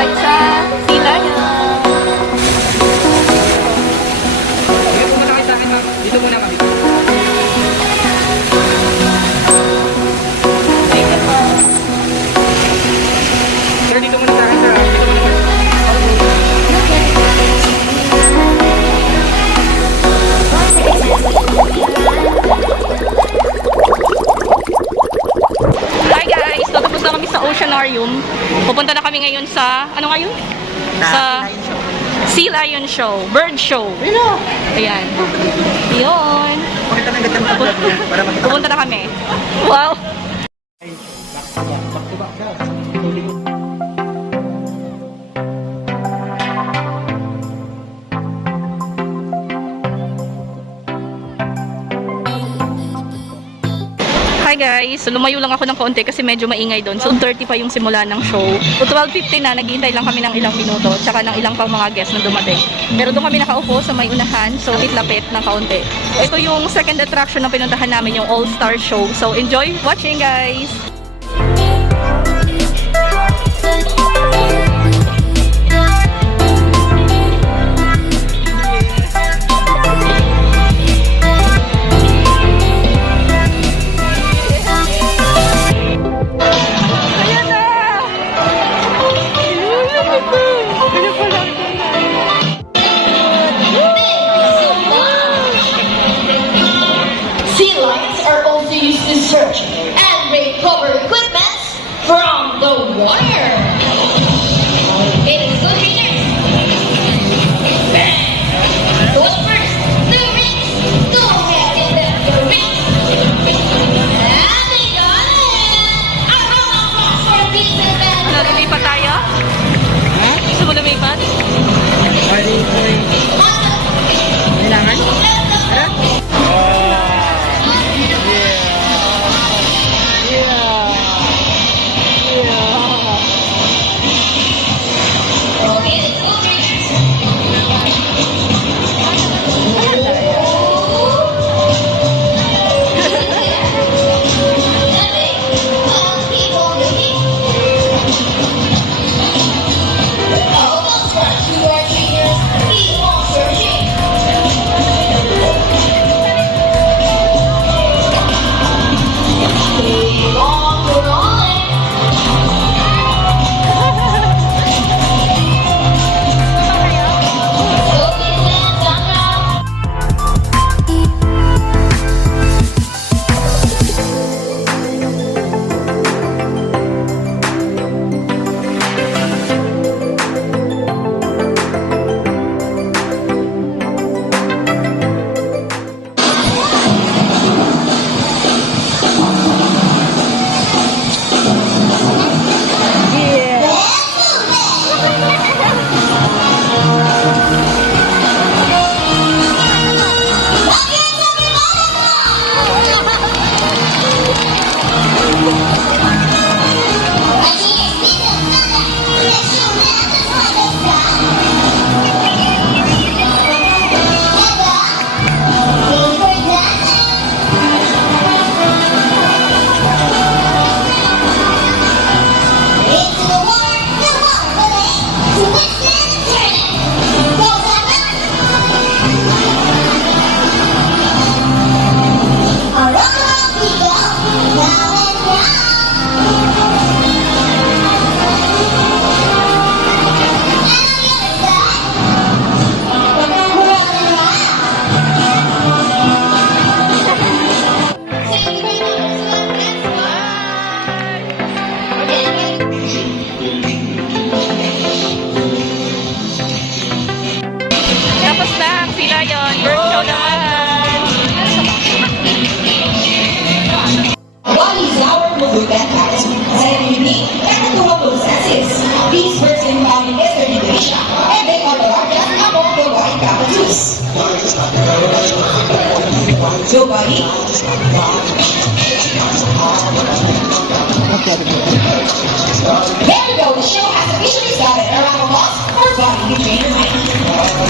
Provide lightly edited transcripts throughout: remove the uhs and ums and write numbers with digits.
tayo sa sila. Dito muna kayo sa akin, ma'am. Dito muna kami. Sir, dito muna sa akin, sir. Dito muna, sir. Hi guys! Tatapos na kami sa Oceanarium. Pupunta na kami ngayon sa, ano ngayon? Sa Sea Lion Show. Bird Show. Ayan. Yun. Pakita na ganda mga vlog niya para makita. Pupunta na kami. Wow! Back to back daw. Hi guys! So lumayo lang ako ng konti kasi medyo maingay doon. So 30 pa yung simula ng show. So 12:50 na, naghihintay lang kami ng ilang minuto. Tsaka ng ilang pang mga guests na dumating. Pero doon kami nakaupo sa may unahan. So lapit ng kaunti. Ito yung second attraction na pinuntahan namin, yung All-Star Show. So enjoy watching guys! Sea lions are also used to search and recover equipment from the water. It is good trainers. Bang! Goes first, the rings. Go ahead and let the rings. And they got it. Around across our beats and then. Ano, lumipat tayo? Gusto mo lumipat? Kailangan? Okay, let's go trainers. Tapos na ang Sea Lion. Bird Show naman. What is our movement that are unique technical processes? These birds can found in Western Indonesia, and they are the largest among the white cockatoos. Joe Buddy. There we go. The show has officially started. A round of applause for Buddy the Trainer Mike.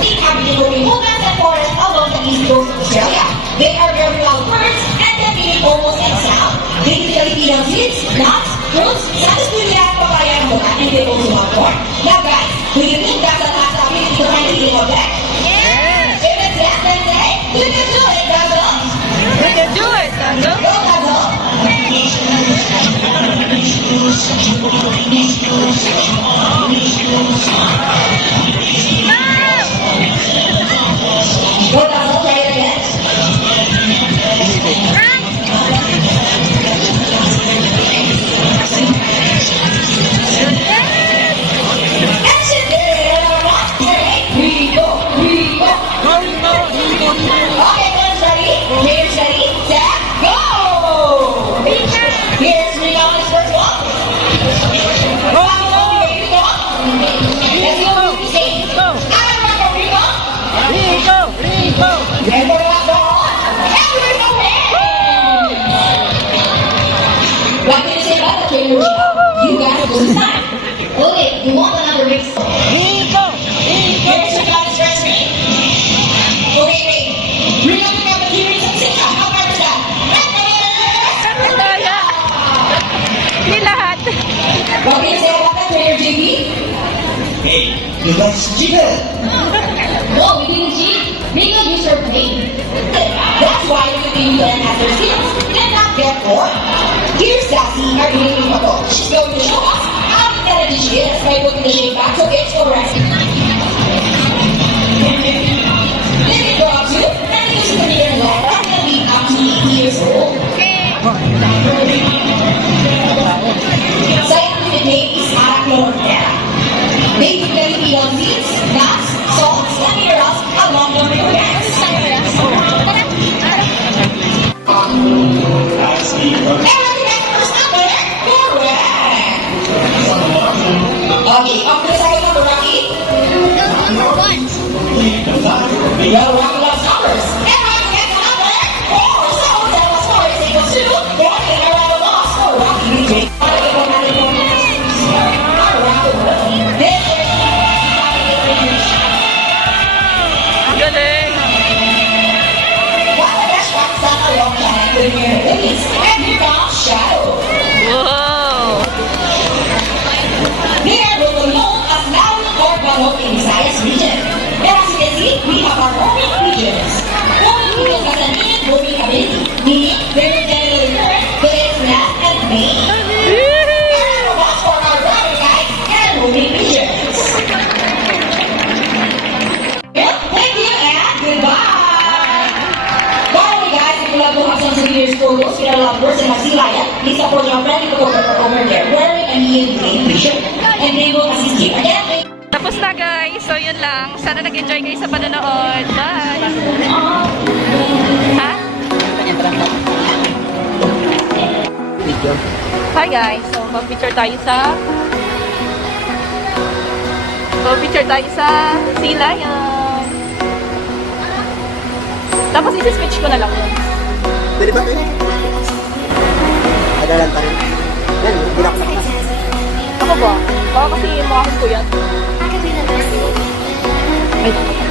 Inhabiting movements and forests along the east coast of Australia. They are very loud birds and can be almost any sound. They typically feed on seeds, nuts, fruits, such as papaya and coconut, and they also have corn. Now guys, do you think that's the last time you can find eating object? Yes! If it's yes, then say, you can do it, Dazzle! We can do it, Dazzle. Go, Dazzle! Go, Dazzle, try it again. Action! We go, we go. Okay, one's ready. Here's ready, set, go! Here's Rihanna's first one. Go, Rico. Let's go, Rico. I remember Rico. And for the last one, Rico wins! What can you say about the trailer? You guys are just time. Okay, you want another race? Here's Rihanna's first race. Okay, wait. Rico, you got the key race at 6. How far is that? Daya. Hindi lahat. What can you say about that trailer, JB? Hey, you guys cheated! No, we didn't cheat. Rico used her brain. That's why you think you can have her skills. And not get bored. Here's Sassy, our new couple. She's going to show us how intelligent she is by putting the shape back so it's correct. Let it grow up to, and use the near long and be up to 8 years old. Scientific name is Arachnoidea. They typically feed on seeds, nuts, salts, and minerals along the rivers. Everything that's first number, correct! Okay, up to the second number, Rocky. Well, Rocky loves numbers. And Rocky gets the number 4. So, that was 4 is equal to 1 around the loss. So, Rocky, we take 5 around the world. This is Ang galing. one of the best shots on a long time with your ladies. And here comes Shadow. Wow. They are both known as Lawi or Balok in Visayas region. And as you can see, we have our homing regions. Homing regions has an innate homing ability, meaning they will generally learn to its nest and mate. Our robots for our brother guys and homing regions. Well, thank you and goodbye. Finally guys, if you love to have some souvenirs photos with our loved ones and have sea lion, please support your friendly photographer over there wearing a Ian Green t-shirt. And they will assist you. Again, Tapos na guys. So yun lang. Sana nag-enjoy kayo sa panonood. Bye. Ha? Hi guys. So mag-picture tayo sa Sea Lion. Tapos isi-switch ko na lang yun. Pwede ba kayo? Adalan pa rin. Yan, binaksak na. Ako ba? Baka kasi mukha ko yan. I could be the best. Ay.